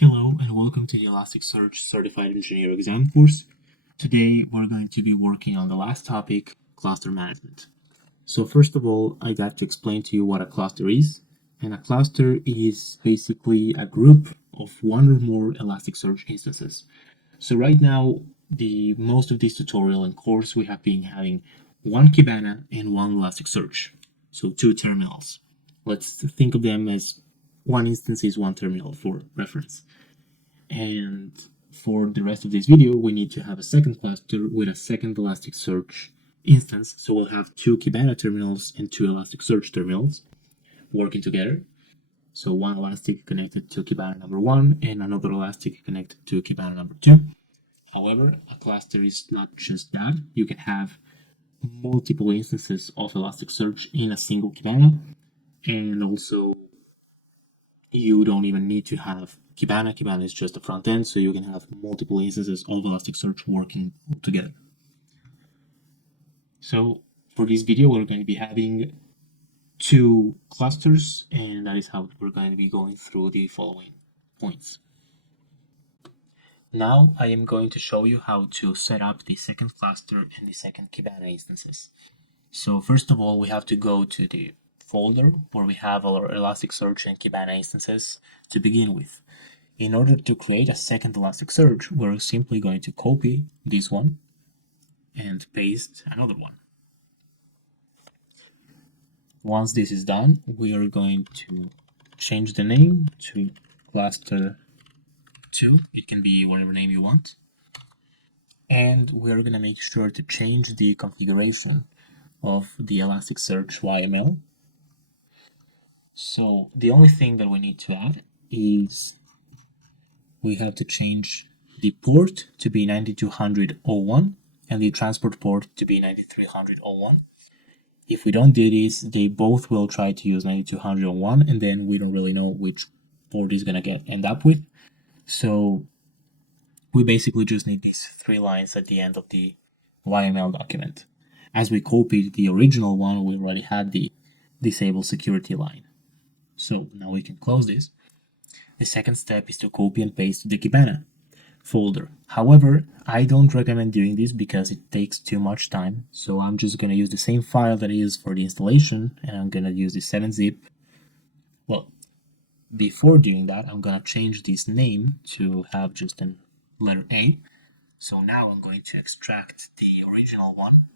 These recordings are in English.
Hello and welcome to the Elasticsearch Certified Engineer exam course. Today we're going to be working on the last topic, cluster management. So first of all, I'd like to explain to you what a cluster is. And a cluster is basically a group of one or more Elasticsearch instances. So right now, most of this tutorial and course we have been having one Kibana and one Elasticsearch. So two terminals. Let's think of them as one instance is one terminal for reference. And for the rest of this video, we need to have a second cluster with a second Elasticsearch instance. So we'll have two Kibana terminals and two Elasticsearch terminals working together. So one Elastic connected to Kibana number 1 and another Elastic connected to Kibana number 2. However, a cluster is not just that. You can have multiple instances of Elasticsearch in a single Kibana, and also you don't even need to have Kibana. Kibana is just a front end, so you can have multiple instances of Elasticsearch working together. So for this video, we're going to be having two clusters, and that is how we're going to be going through the following points. Now I am going to show you how to set up the second cluster and the second Kibana instances. So first of all, we have to go to the folder where we have our Elasticsearch and Kibana instances to begin with. In order to create a second Elasticsearch, we're simply going to copy this one and paste another one. Once this is done, we are going to change the name to cluster 2. It can be whatever name you want. And we're going to make sure to change the configuration of the ElasticSearch.yml. So the only thing that we need to add is we have to change the port to be 9200.01 and the transport port to be 9300.01. If we don't do this, they both will try to use 9200.01, and then we don't really know which port is going to end up with. So we basically just need these 3 lines at the end of the YML document. As we copied the original one, we already had the disable security line. So now we can close this. The second step is to copy and paste the Kibana folder. However, I don't recommend doing this because it takes too much time. So I'm just going to use the same file that I used for the installation, and I'm going to use the 7-zip. Well, before doing that, I'm going to change this name to have just a letter A. So now I'm going to extract the original one,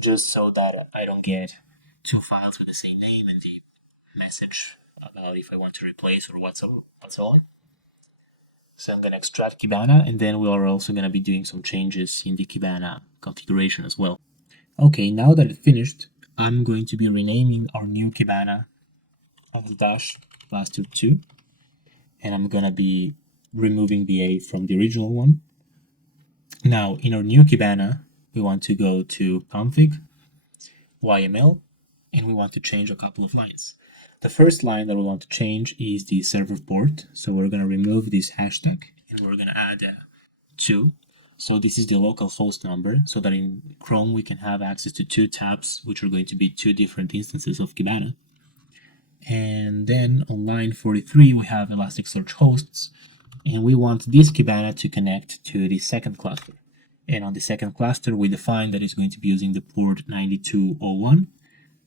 just so that I don't get 2 files with the same name and the message about if I want to replace or whatsoever. So I'm going to extract Kibana, and then we are also going to be doing some changes in the Kibana configuration as well. Okay, now that it's finished, I'm going to be renaming our new Kibana _dash cluster 2, and I'm going to be removing the A from the original one. Now, in our new Kibana, we want to go to config.yml, and we want to change a couple of lines. The first line that we want to change is the server port. So we're going to remove this hashtag and we're going to add 2. So this is the local host number, so that in Chrome we can have access to 2 tabs, which are going to be 2 different instances of Kibana. And then on line 43, we have Elasticsearch hosts, and we want this Kibana to connect to the second cluster. And on the second cluster, we define that it's going to be using the port 9201.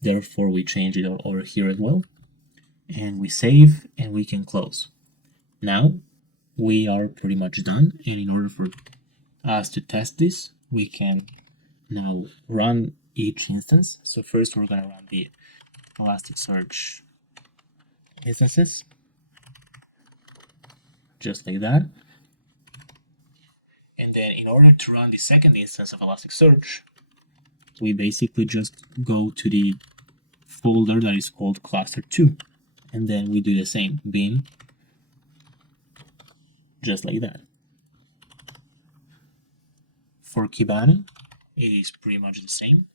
Therefore, we change it over here as well. And we save, and we can close. Now we are pretty much done, and in order for us to test this, we can now run each instance. So first we're going to run the Elasticsearch instances, just like that. And then in order to run the second instance of Elasticsearch, we basically just go to the folder that is called cluster 2. And then we do the same, bin, just like that. For Kibana, it is pretty much the same.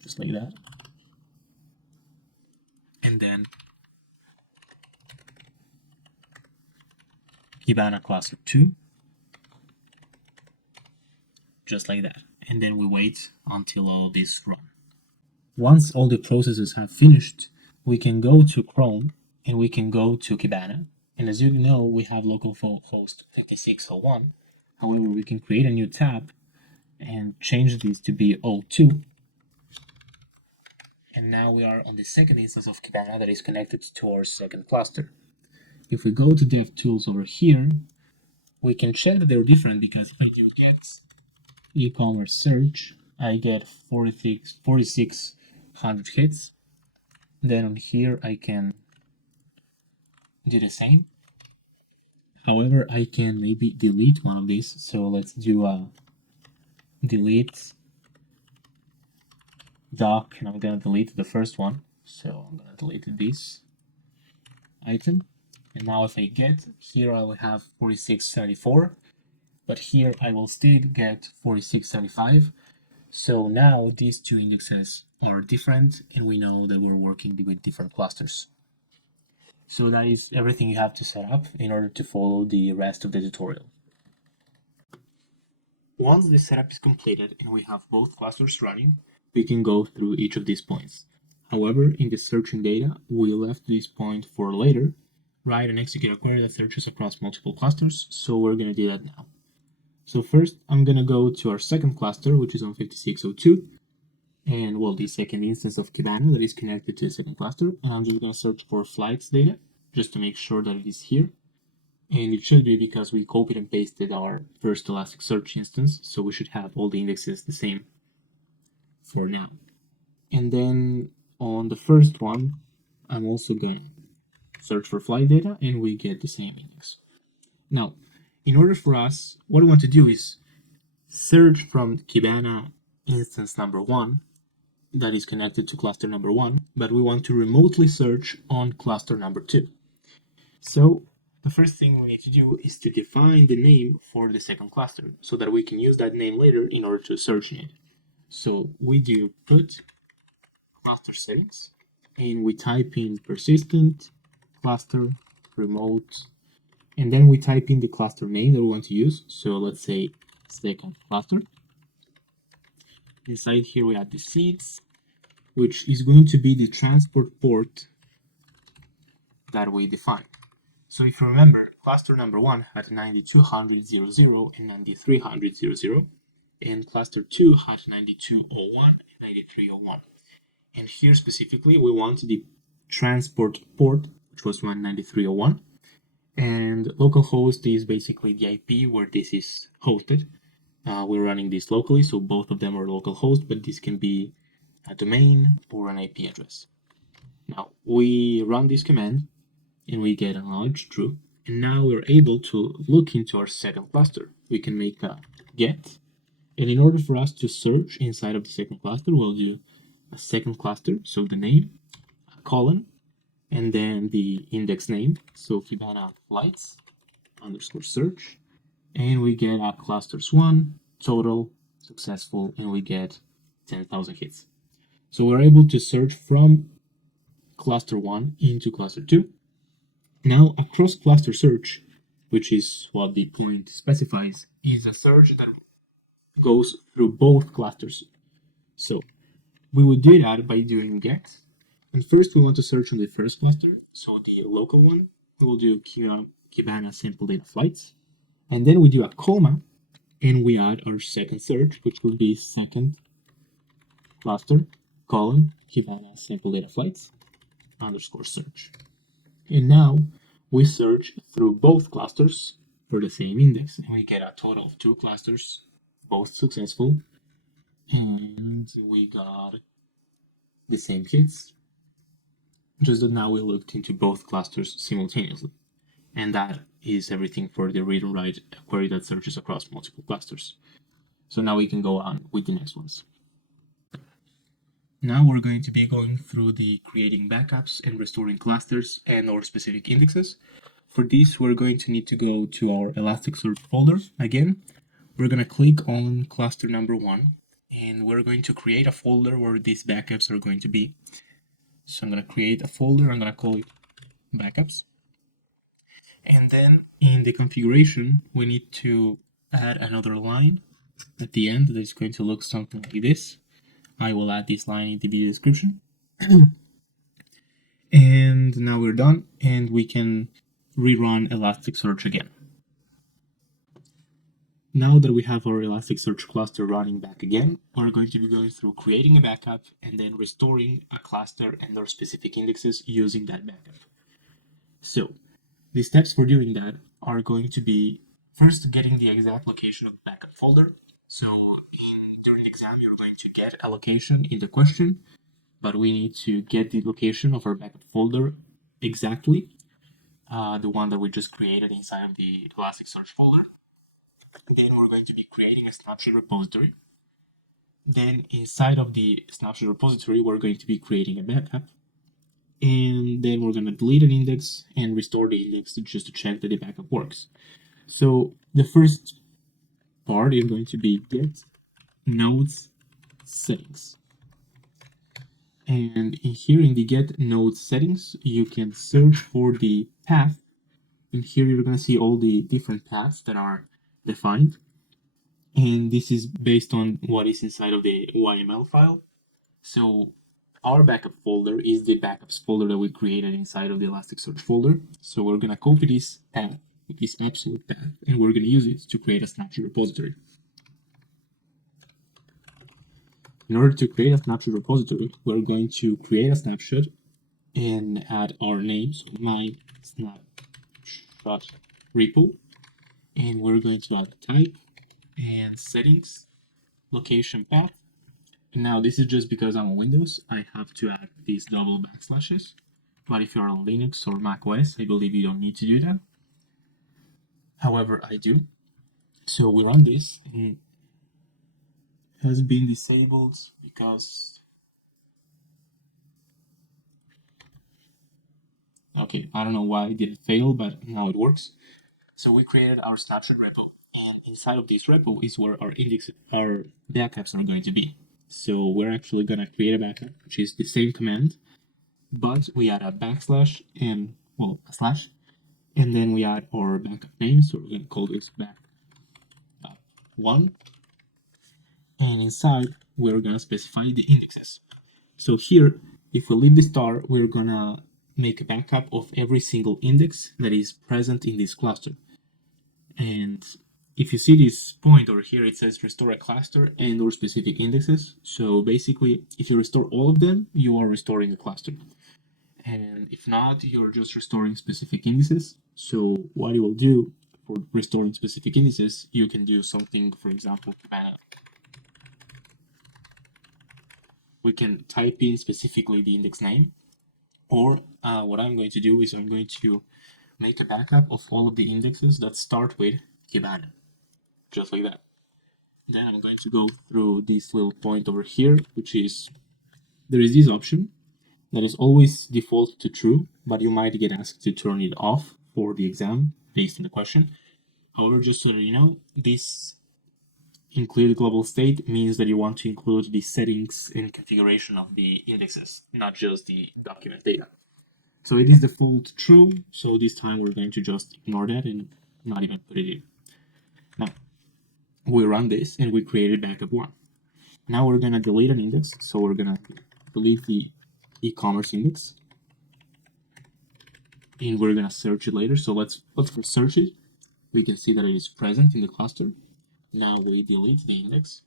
Just like that. And then Kibana cluster 2, just like that. And then we wait until all this run. Once all the processes have finished, we can go to Chrome and we can go to Kibana. And as you know, we have localhost 5601. However, we can create a new tab and change this to be O2. And now we are on the second instance of Kibana that is connected to our second cluster. If we go to DevTools over here, we can check that they're different because if I do get e-commerce search, I get 4,600 hits. Then on here, I can do the same. However, I can maybe delete one of these. So let's do a delete doc, and I'm gonna delete the first one. So I'm gonna delete this item. And now if I get, here I will have 4674, but here I will still get 4675. So now these two indexes are different, and we know that we're working with different clusters. So that is everything you have to set up in order to follow the rest of the tutorial. Once the setup is completed and we have both clusters running, we can go through each of these points. However, in the searching data, we left this point for later, write and execute a query that searches across multiple clusters, so we're going to do that now. So first, I'm going to go to our second cluster, which is on 5602, and well, the second instance of Kibana that is connected to the second cluster, and I'm just going to search for flights data, just to make sure that it is here. And it should be because we copied and pasted our first Elasticsearch instance, so we should have all the indexes the same for now. And then on the first one, I'm also going to search for flight data, and we get the same index. Now, in order for us, what we want to do is search from Kibana instance number 1 that is connected to cluster number 1, but we want to remotely search on cluster number 2. So the first thing we need to do is to define the name for the second cluster so that we can use that name later in order to search in it. So we do put cluster settings and we type in persistent cluster remote, and then we type in the cluster name that we want to use. So let's say second cluster. Inside here we add the seeds, which is going to be the transport port that we define. So if you remember, cluster number 1 had 9200.00 and 9300.00, and cluster 2 had 9201 and 9301. And here specifically, we want the transport port, which was 19301, and localhost is basically the IP where this is hosted. We're running this locally, so both of them are localhost, but this can be a domain or an IP address. Now, we run this command, and we get acknowledged true. And now we're able to look into our second cluster. We can make a get. And in order for us to search inside of the second cluster, we'll do a second cluster, so the name, a colon, and then the index name, so Kibana flights underscore search. And we get a clusters 1, total, successful, and we get 10,000 hits. So we're able to search from cluster 1 into cluster 2. Now, a cross-cluster search, which is what the point specifies, is a search that goes through both clusters. So we would do that by doing get. And first we want to search on the first cluster, so the local one. We will do Kibana sample data flights. And then we do a comma, and we add our second search, which will be second cluster, colon, Kibana sample data flights, underscore search. And now we search through both clusters for the same index, and we get a total of 2 clusters, both successful, and we got the same hits, just that now we looked into both clusters simultaneously. And that is everything for the read and write query that searches across multiple clusters. So now we can go on with the next ones. Now we're going to be going through the creating backups and restoring clusters and our specific indexes. For this, we're going to need to go to our Elasticsearch folder again. We're going to click on cluster number 1, and we're going to create a folder where these backups are going to be. So I'm going to create a folder, I'm going to call it backups. And then in the configuration, we need to add another line at the end that is going to look something like this. I will add this line in the video description. And now we're done, and we can rerun Elasticsearch again. Now that we have our Elasticsearch cluster running back again, we're going to be going through creating a backup and then restoring a cluster and their specific indexes using that backup. So the steps for doing that are going to be first getting the exact location of the backup folder. So during the exam, you're going to get a location in the question, but we need to get the location of our backup folder exactly, the one that we just created inside of the Elasticsearch folder. Then we're going to be creating a snapshot repository. Then inside of the snapshot repository, we're going to be creating a backup. And then we're going to delete an index and restore the index just to check that the backup works. So the first part is going to be get nodes settings. And here in the get node settings, you can search for the path. And here you're going to see all the different paths that are defined. And this is based on what is inside of the YML file. So our backup folder is the backups folder that we created inside of the Elasticsearch folder. So we're going to copy this path, this absolute path, and we're going to use it to create a snapshot repository. In order to create a snapshot repository, we're going to create a snapshot and add our name, so my snapshot repo, and we're going to add type and settings, location path. And now this is just because I'm on Windows, I have to add these double backslashes. But if you're on Linux or Mac OS, I believe you don't need to do that. However, I do. So we run this, and it has been disabled because... Okay, I don't know why it didn't fail, but now it works. So we created our snapshot repo, and inside of this repo is where our backups are going to be. So we're actually going to create a backup, which is the same command, but we add a backslash and, well, a slash, and then we add our backup name. So we're going to call this back1, and inside we're going to specify the indexes. So here, if we leave the star, we're going to make a backup of every single index that is present in this cluster. And if you see this point over here, it says restore a cluster and or specific indexes. So basically, if you restore all of them, you are restoring a cluster. And if not, you're just restoring specific indices. So what you will do for restoring specific indices, you can do something, for example, Kibana. We can type in specifically the index name, or what I'm going to do is I'm going to make a backup of all of the indexes that start with Kibana, just like that. Then I'm going to go through this little point over here, which is, there is this option that is always default to true, but you might get asked to turn it off for the exam based on the question. However, just so you know, this include global state means that you want to include the settings and configuration of the indexes, not just the document data. So it is default true, so this time we're going to just ignore that and not even put it in. Now, we run this and we created backup 1. Now we're going to delete an index, so we're going to delete the e-commerce index, and we're going to search it later. So let's first search it. We can see that it is present in the cluster. Now we delete the index,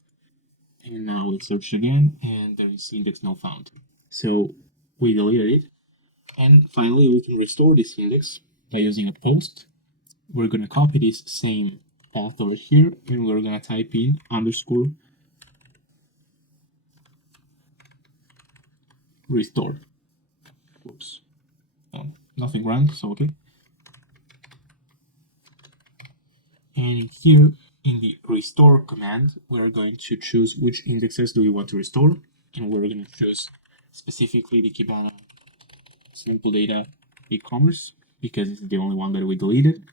and now we search again, and there is index not found. So we deleted it, and finally we can restore this index by using a post. We're going to copy this same path over here, and we're going to type in underscore restore. Whoops. Nothing wrong, so okay. And here in the restore command, we're going to choose which indexes do we want to restore, and we're going to choose specifically the Kibana sample data e-commerce because it's the only one that we deleted.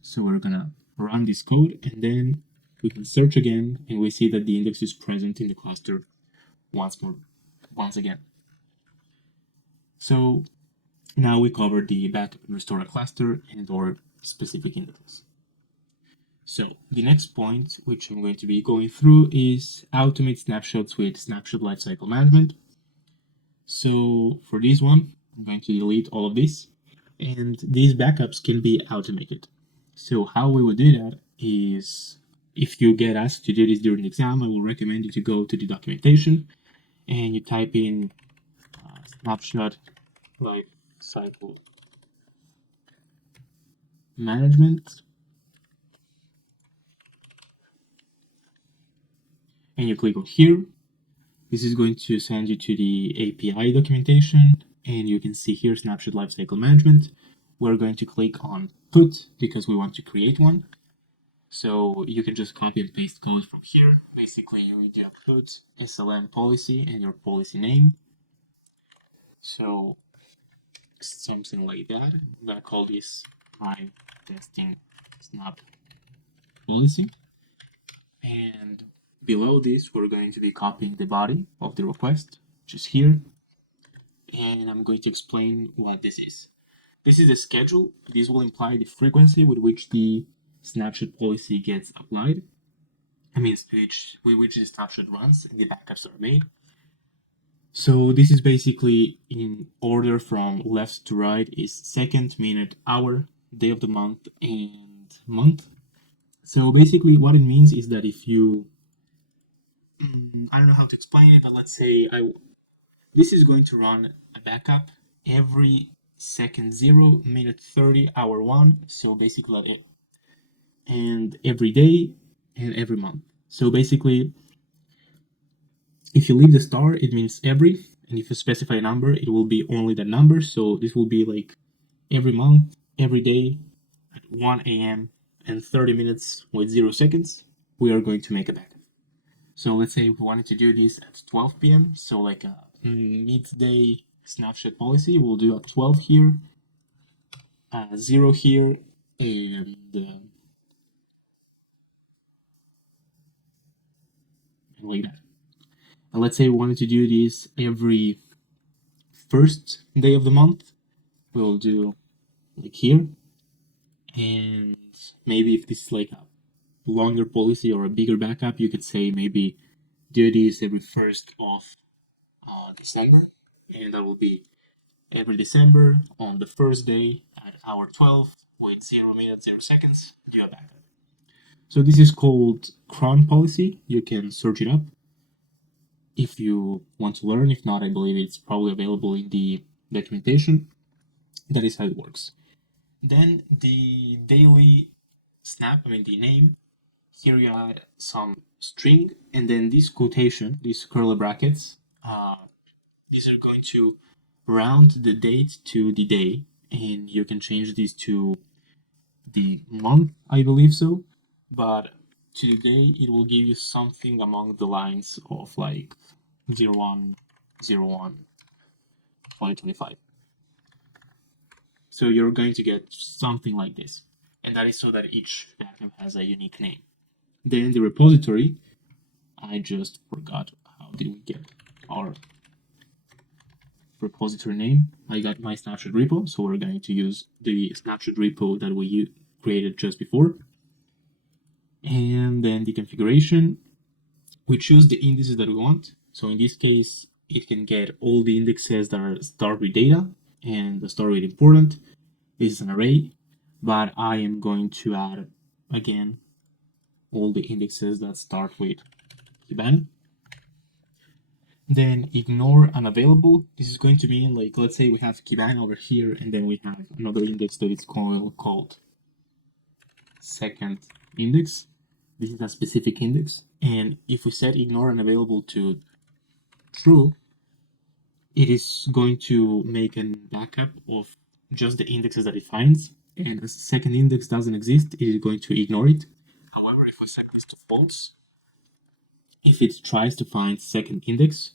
So we're going to run this code, and then we can search again, and we see that the index is present in the cluster once again. So now we covered the backup and restore a cluster and or specific indexes. So the next point, which I'm going to be going through, is automate snapshots with snapshot lifecycle management. So for this one, I'm going to delete all of this, and these backups can be automated. So how we would do that is, if you get asked to do this during the exam, I will recommend you to go to the documentation and you type in snapshot lifecycle management, and you click on here. This is going to send you to the API documentation, and you can see here snapshot lifecycle management. We're going to click on put because we want to create one. So you can just copy and paste code from here. Basically, you would put SLM policy and your policy name. So something like that. I'm gonna call this my testing snap policy. And below this, we're going to be copying the body of the request, which is here. And I'm going to explain what this is. This is a schedule. This will imply the frequency with which the snapshot policy gets applied. I mean, with which the snapshot runs and the backups are made. So this is basically in order from left to right is second, minute, hour, day of the month, and month. So basically what it means is that if you, I don't know how to explain it, but let's say this is going to run a backup every second 0, minute 30, hour 1. So basically, and every day and every month. So basically, if you leave the star, it means every, and if you specify a number, it will be only the number. So this will be like every month, every day at 1 a.m. and 30 minutes with 0 seconds, we are going to make a backup. So let's say if we wanted to do this at 12 p.m., so like a midday snapshot policy, we'll do at 12 here, 0 here, and like that. And let's say we wanted to do this every first day of the month, we'll do like here. And maybe if this is like a longer policy or a bigger backup, you could say maybe do this every 1st of December, and that will be every December on the first day at hour 12 with 0 minutes 0 seconds, do a backup. So this is called cron policy. You can search it up if you want to learn. If not, I believe it's probably available in the documentation. That is how it works. Then the daily snap, the name, here you add some string, and then this quotation, these curly brackets, these are going to round the date to the day, and you can change these to the month, I believe so, but to the day it will give you something among the lines of like 0101 2025. So you're going to get something like this, and that is so that each backup has a unique name. Then the repository, I just forgot how did we get our repository name. I got my snapshot repo, so we're going to use the snapshot repo that we created just before. And then the configuration, we choose the indices that we want. So in this case, it can get all the indexes that are start with data and the start with important. This is an array, but I am going to add again all the indexes that start with Kibana. Then ignore unavailable. This is going to mean, like, let's say we have Kibana over here, and then we have another index that is called second index. This is a specific index. And if we set ignore unavailable to true, it is going to make a backup of just the indexes that it finds. And as the second index doesn't exist, it is going to ignore it. However, if we set this to false, if it tries to find second index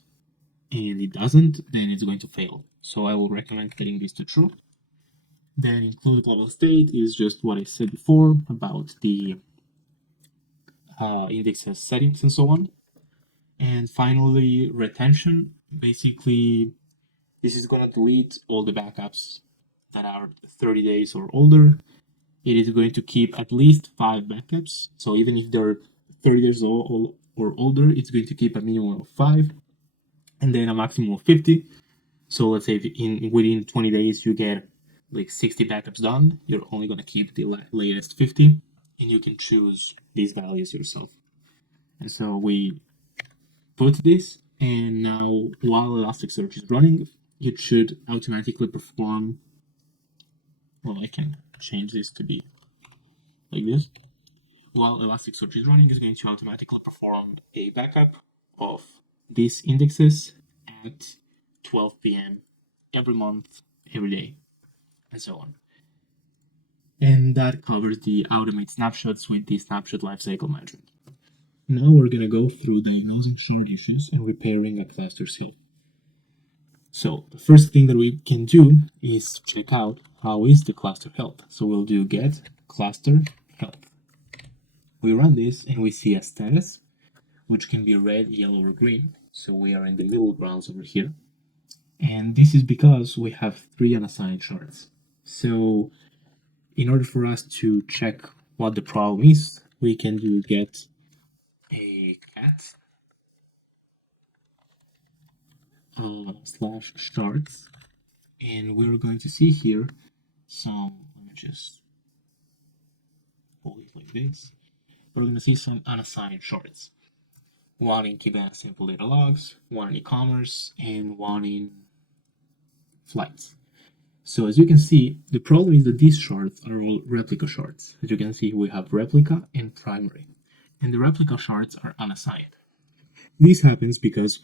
and it doesn't, then it's going to fail. So I will recommend setting this to true. Then include global state is just what I said before about the indexes settings and so on. And finally, retention. Basically, this is going to delete all the backups that are 30 days or older, it is going to keep at least 5 backups. So even if they're 30 years old or older, it's going to keep a minimum of 5 and then a maximum of 50. So let's say if within 20 days you get like 60 backups done, you're only going to keep the latest 50, and you can choose these values yourself. And so we put this, and now while Elasticsearch is running, it should automatically perform. Well, I can change this to be like this. While Elasticsearch is running, it's going to automatically perform a backup of these indexes at 12 p.m. every month, every day, and so on. And that covers the automate snapshots with the snapshot lifecycle management. Now we're going to go through diagnosing shard issues and repairing a cluster's health. So the first thing that we can do is check out how is the cluster health. So we'll do get cluster health. We run this and we see a status, which can be red, yellow, or green. So we are in the middle grounds over here. And this is because we have 3 unassigned shards. So in order for us to check what the problem is, we can do get a cat slash shards, and we're going to see here some, let me just hold it like this. We're going to see some unassigned shards. One in Kibana simple data logs, one in e-commerce, and one in flights. So as you can see, the problem is that these shards are all replica shards. As you can see, we have replica and primary, and the replica shards are unassigned. This happens because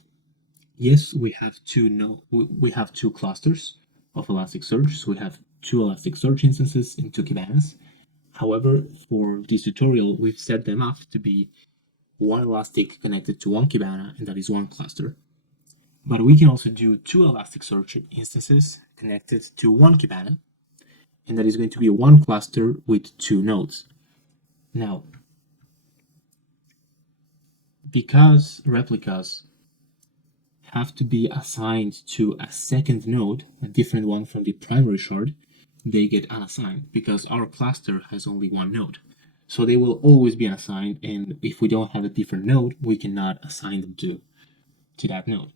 yes, we have two clusters of Elasticsearch, so we have 2 Elasticsearch instances and 2 Kibanas. However, for this tutorial, we've set them up to be one Elastic connected to one Kibana, and that is one cluster. But we can also do 2 Elasticsearch instances connected to one Kibana, and that is going to be one cluster with 2 nodes. Now, because replicas have to be assigned to a second node, a different one from the primary shard, they get unassigned because our cluster has only one node. So they will always be unassigned, and if we don't have a different node, we cannot assign them to that node.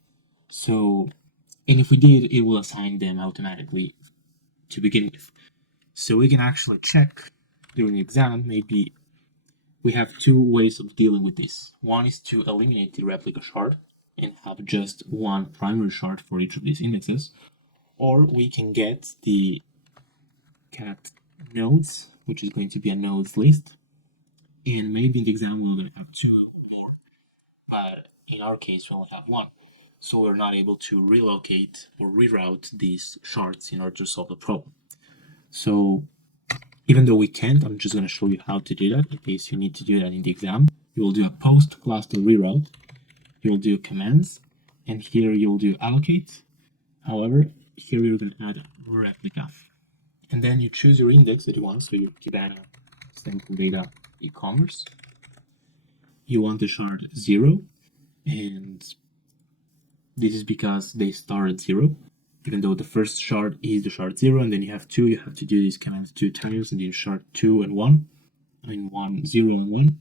So, and if we did, it will assign them automatically to begin with. So we can actually check during the exam, maybe we have 2 ways of dealing with this. One is to eliminate the replica shard and have just one primary shard for each of these indexes, or we can get the cat nodes, which is going to be a nodes list, and maybe in the exam we're going to have 2 or more, but in our case we only have 1, so we're not able to relocate or reroute these shards in order to solve the problem. So even though we can't, I'm just going to show you how to do that in case you need to do that in the exam. You will do a post cluster reroute, you'll do commands, and here you'll do allocate. However, here you're going to add replica, and then you choose your index that you want. So your Kibana sample data e-commerce, you want the shard 0, and this is because they start at 0, even though the first shard is the shard 0, and then you have 2, you have to do these commands 2 times, and then shard 2 and 1, I mean 1, 0 and 1,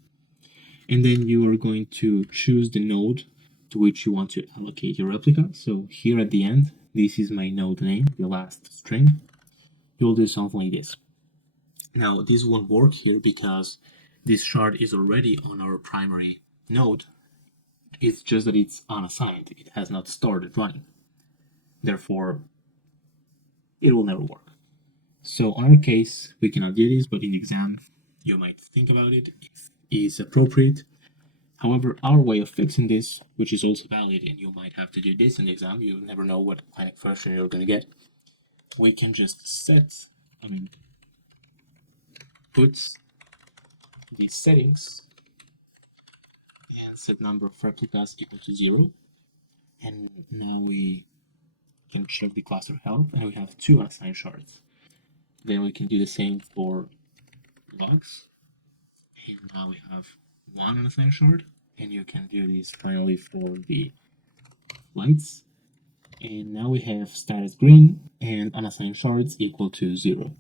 and then you are going to choose the node to which you want to allocate your replica. So here at the end, this is my node name, the last string. You'll do something like this. Now, this won't work here because this shard is already on our primary node. It's just that it's unassigned. It has not started running. Therefore, it will never work. So in our case, we cannot do this, but in the exam, you might think about it if it is appropriate. However, our way of fixing this, which is also valid, and you might have to do this in the exam, you never know what kind of question you're going to get, we can just put these settings and set number of replicas equal to 0. And now we can check the cluster health, and we have 2 unassigned shards. Then we can do the same for logs, and now we have 1 unassigned shard, and you can do this finally for the lights. And now we have status green and unassigned shards equal to 0.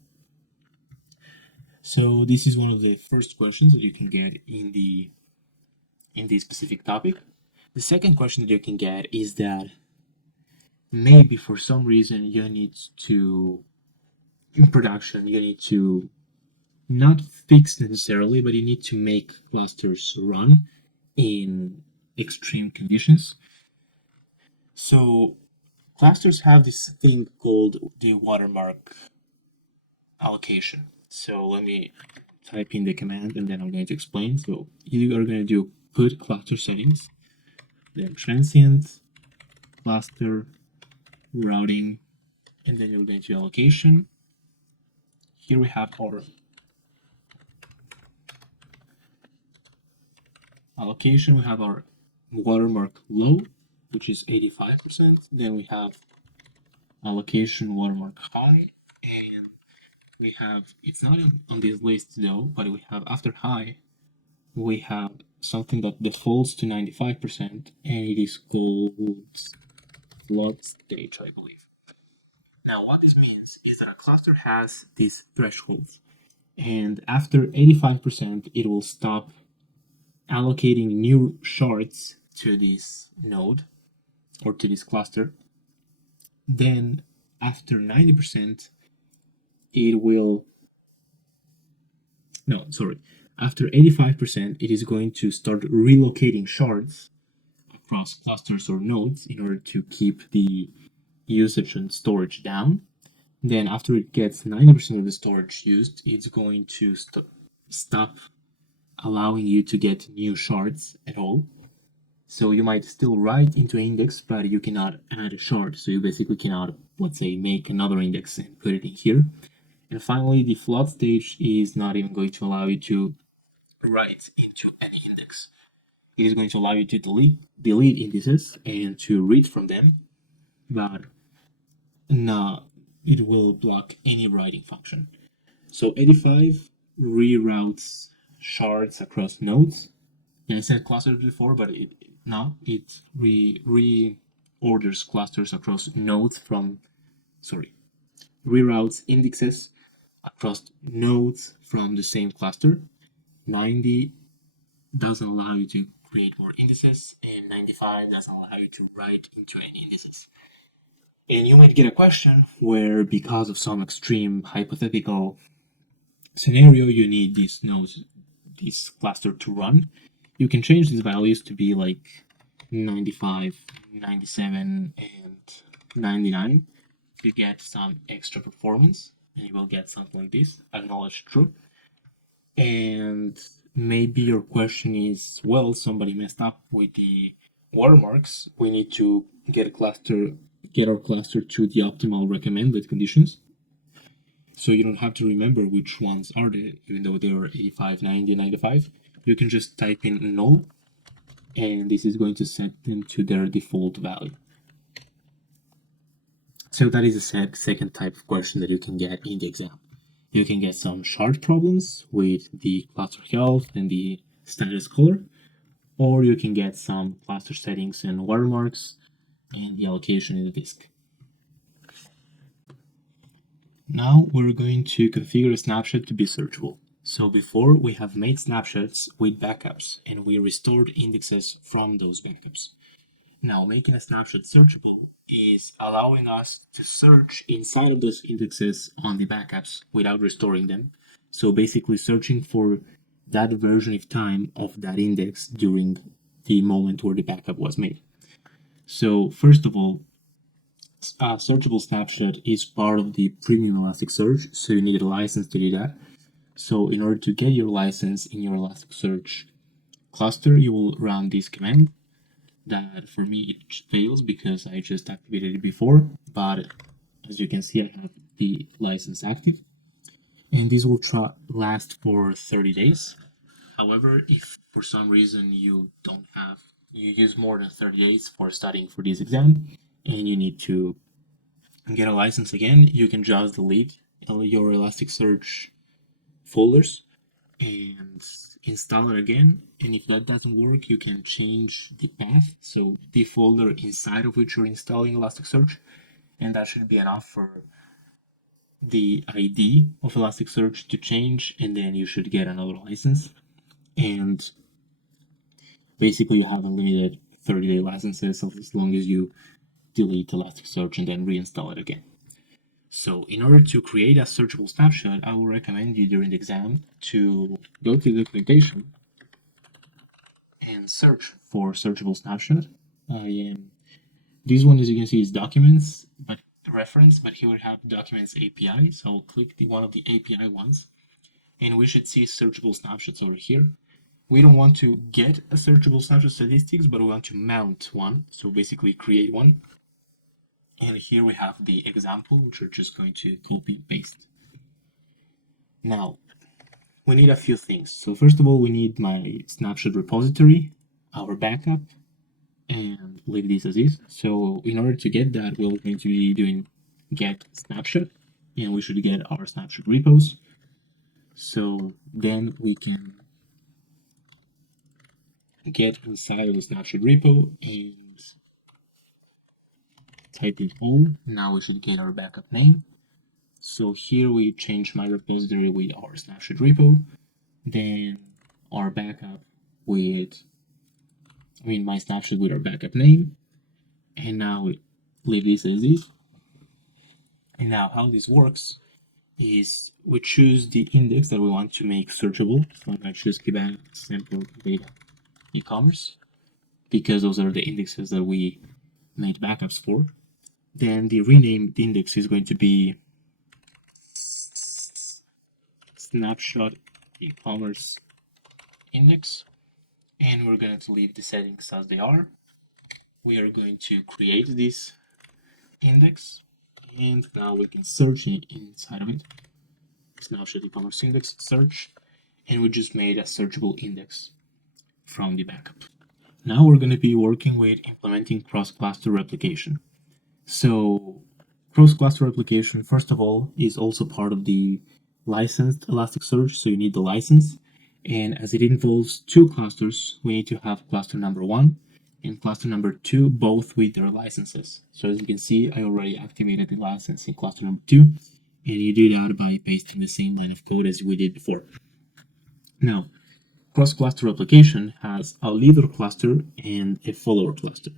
So this is one of the first questions that you can get in the specific topic. The second question that you can get is that maybe for some reason you need to, in production, you need to not fix necessarily, but you need to make clusters run in extreme conditions. So clusters have this thing called the watermark allocation. So let me type in the command and then I'm going to explain. So you are going to do put cluster settings, then transient, cluster, routing, and then you're going to allocation. Here we have our allocation. We have our watermark low, which is 85%. Then we have allocation watermark high, and we have, it's not on this list though, but we have after high, we have something that defaults to 95%, and it is called flood stage, I believe. Now, what this means is that a cluster has these thresholds, and after 85%, it will stop allocating new shards to this node or to this cluster. Then, after 90%, it will no, sorry. After 85%, it is going to start relocating shards across clusters or nodes in order to keep the usage and storage down. Then after it gets 90% of the storage used, it's going to stop allowing you to get new shards at all. So you might still write into an index, but you cannot add a shard. So you basically cannot, let's say, make another index and put it in here. And finally, the flood stage is not even going to allow you to write into any index. It is going to allow you to delete indices and to read from them, but no, it will block any writing function. So 85 reroutes shards across nodes. Yeah, I said clusters before, but now it reorders clusters across nodes from, sorry, reroutes indexes across nodes from the same cluster. 90 doesn't allow you to create more indices, and 95 doesn't allow you to write into any indices. And you might get a question where, because of some extreme hypothetical scenario, you need these nodes, this cluster to run. You can change these values to be like 95, 97, and 99 to get some extra performance, and you will get something like this, acknowledge true. And maybe your question is, well, somebody messed up with the watermarks. We need to get our cluster to the optimal recommended conditions. So you don't have to remember which ones are they, even though they are 85, 90, 95. You can just type in null, and this is going to set them to their default value. So that is a second type of question that you can get in the exam. You can get some shard problems with the cluster health and the status color, or you can get some cluster settings and watermarks and the allocation in the disk. Now we're going to configure a snapshot to be searchable. So before, we have made snapshots with backups, and we restored indexes from those backups. Now, making a snapshot searchable is allowing us to search inside of those indexes on the backups without restoring them. So basically searching for that version of time of that index during the moment where the backup was made. So first of all, a searchable snapshot is part of the premium Elasticsearch, so you need a license to do that. So in order to get your license in your Elasticsearch cluster, you will run this command. That for me it fails because I just activated it before, but as you can see, I have the license active, and this will last for 30 days. However, if for some reason you use more than 30 days for studying for this exam and you need to get a license again, you can just delete your Elasticsearch folders and install it again. And if that doesn't work, you can change the path, so the folder inside of which you're installing Elasticsearch, and that should be enough for the ID of Elasticsearch to change, and then you should get another license. And basically, you have unlimited 30-day licenses as long as you delete Elasticsearch and then reinstall it again. So in order to create a searchable snapshot, I will recommend you during the exam to go to the documentation and search for searchable snapshot. This one, as you can see, is documents, but reference, but here we have documents API. So I'll click one of the API ones, and we should see searchable snapshots over here. We don't want to get a searchable snapshot statistics, but we want to mount one. So basically create one. And here we have the example, which we're just going to copy and paste. Now, we need a few things. So first of all, we need my snapshot repository, our backup, and leave this as is. So in order to get that, we're going to be doing get snapshot, and we should get our snapshot repos. So then we can get inside of the snapshot repo and type in all. Now we should get our backup name. So here we change my repository with our snapshot repo, then our backup with, my snapshot with our backup name, and now we leave this as is. And now how this works is we choose the index that we want to make searchable. So I'm going to choose Kibana sample data e-commerce because those are the indexes that we made backups for. Then the renamed index is going to be snapshot e-commerce index, and we're going to leave the settings as they are. We are going to create this index, and now we can search it inside of it. Snapshot e-commerce index search, and we just made a searchable index from the backup. Now we're going to be working with implementing cross-cluster replication. So cross-cluster replication, first of all, is also part of the licensed Elasticsearch, so you need the license. And as it involves two clusters, we need to have cluster number 1 and cluster number 2, both with their licenses. So as you can see, I already activated the license in cluster number 2, and you do that by pasting the same line of code as we did before. Now, cross-cluster replication has a leader cluster and a follower cluster.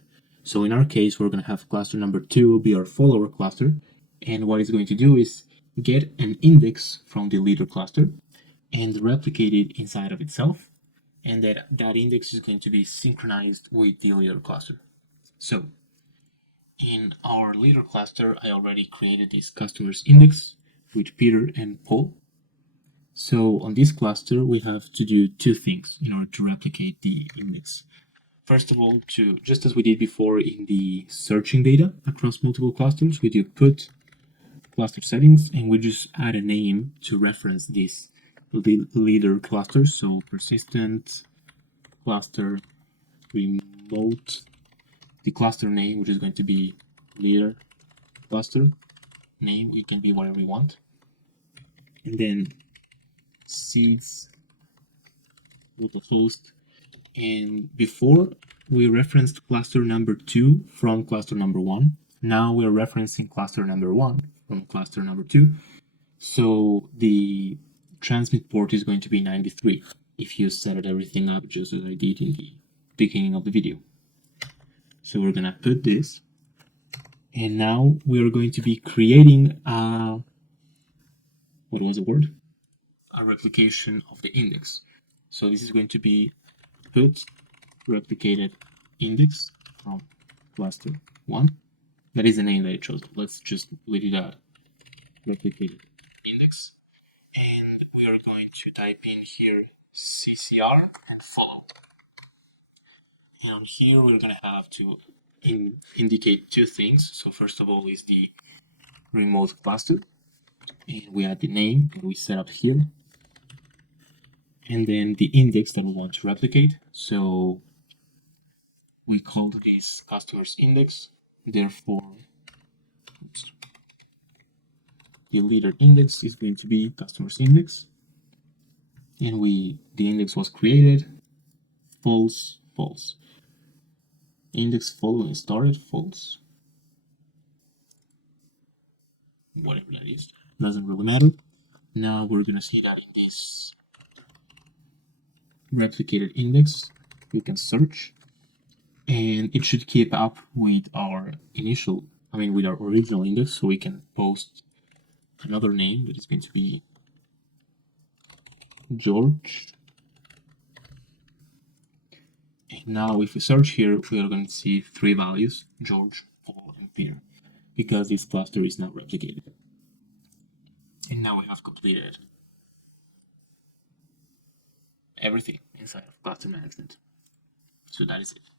So in our case, we're going to have cluster number 2 be our follower cluster, and what it's going to do is get an index from the leader cluster and replicate it inside of itself, and that index is going to be synchronized with the leader cluster. So in our leader cluster, I already created this customers index with Peter and Paul. So on this cluster, we have to do two things in order to replicate the index. First of all, just as we did before in the searching data across multiple clusters, we do put cluster settings, and we just add a name to reference this leader cluster. So persistent cluster remote, the cluster name, which is going to be leader cluster name. It can be whatever you want. And then seeds localhost. And before we referenced cluster number 2 from cluster number 1. Now we're referencing cluster number 1 from cluster number 2. So the transmit port is going to be 93 if you set everything up just as I did in the beginning of the video. So we're gonna put this, and now we are going to be creating a, what was the word? A replication of the index. So this is going to be put replicated index from cluster 1. That is the name that I chose. Let's just leave it at replicated index. And we are going to type in here CCR and follow. And here we're going to have to indicate two things. So first of all is the remote cluster, and we add the name that we set up here, and then the index that we want to replicate. So we called this customers index, therefore the leader index is going to be customers index, and the index was created false, false. Index following started false. whatever that is, doesn't really matter. Now we're gonna see that in this replicated index, we can search, and it should keep up with our with our original index, so we can post another name that is going to be George. And now if we search here, we are going to see 3 values, George, Paul, and Peter, because this cluster is now replicated. And now we have completed everything inside of cluster management. So that is it.